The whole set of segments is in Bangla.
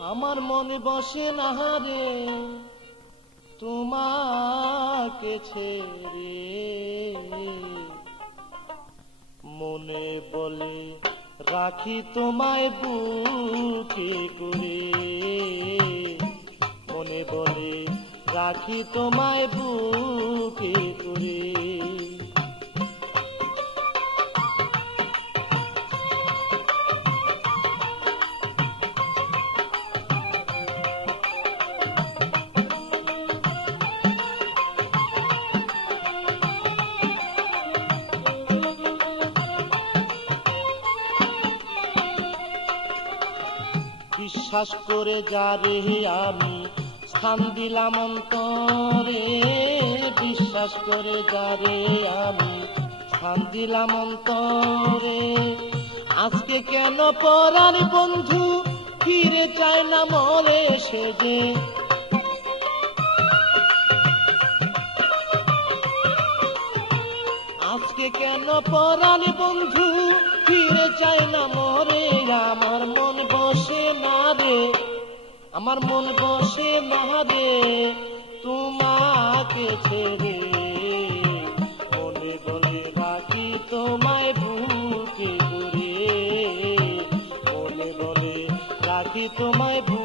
আমার মনে বসে না রে তোমাকে ছেড়ে। মনে বলে রাখি তোমায় বুকে করে। মনে বলে রাখি তোমায় বুকে করে। বিশ্বাস করে যা রে আমি, স্থান দিলাম অন্তরে। বিশ্বাস করে যা রে আমি, স্থান দিলাম অন্তরে। আজকে কেন পরার বন্ধু ফিরে চায় না মরে সে যে? আজকে কেন পরাণ বন্ধু ফিরে যায় না মরে, আমার মন বসে না রে, আমার মন বসে না রে, তোমাকে ছেড়ে। তোমায় বুকে তোমায়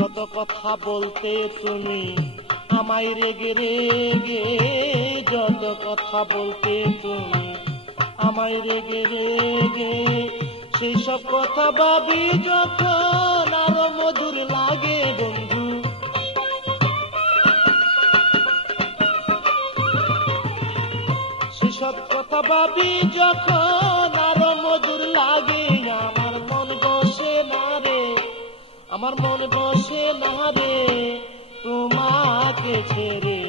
যত কথা বলতে তুমি আমায় রেগে রেগে, যত কথা বলতে তুমি আমায় রেগে রেগে, সেই সব কথা ভাবি যখন আরও মধুর লাগে বন্ধু। সেসব কথা ভাবি যখন আমার মন বসে না রে তোমাকে ছেড়ে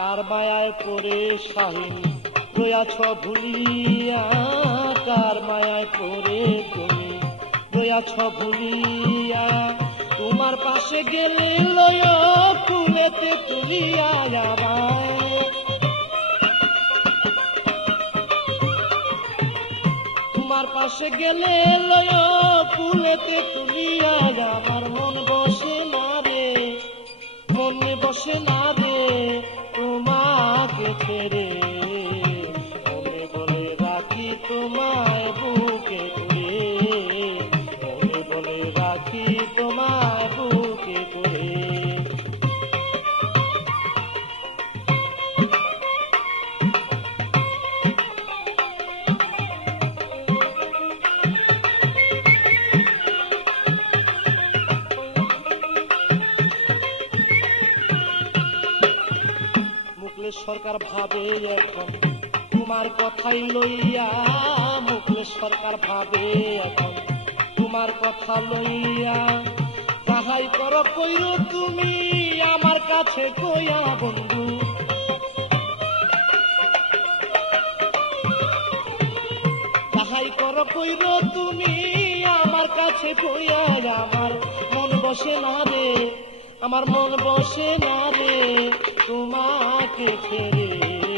তার মায়ায় পড়ে শাহিন রয়াছ ভুলিয়া কার মায়ায় পড়ে তুমি। রয়াছ ভুলিয়া, তোমার পাশে গেলে লয় ফুলেতে তুলিয়া তোমার পাশে গেলে লয় তুলিয়া আমার মন বসে না রে, মনে বসে না রে সরকার ভাবে এখন। তোমার কথাই লইয়া মুকলেশ সরকার ভাবে এখন। তোমার কথা লইয়া তাহাই কর কইর তুমি আমার কাছে কইয়া বন্ধু। তাহাই কর কইর তুমি আমার কাছে কইয়া আমার মন বসে না রে, আমার মন বসে না রে। তোমাকে ছেড়ে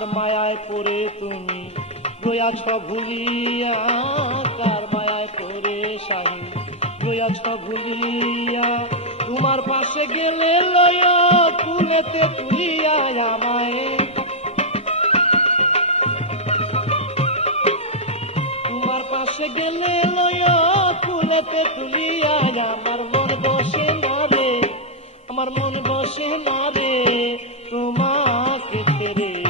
কার মায়ায় পড়ে তুমি। রয়াছ ভুলিয়া কার মায়ায় পড়ে শাহী। লইয়াছ ভুলিয়া, তোমার পাশে গেলে লয় কুলেতে তুলিয়া আমায়। তোমার পাশে গেলে লয় কুলেতে তুলিয়া, আমার মন বসে না আমার মন বসে না রে তোমাকে ছেড়ে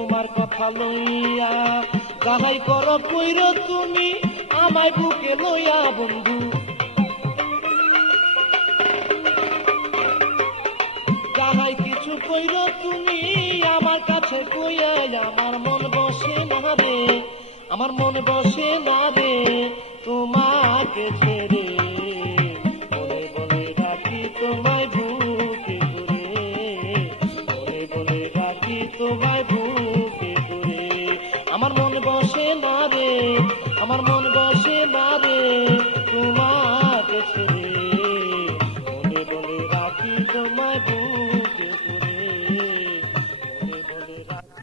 তোমার কথা লইয়া যাহাই কর কইর তুমি আমায় বুকে লইয়া বন্ধু। যাহাই কিছু কইর তুমি আমার কাছে কইয়া আমার মন বসে না রে, আমার মন বসে না রে, তোমাকে ছেড়ে আমার মন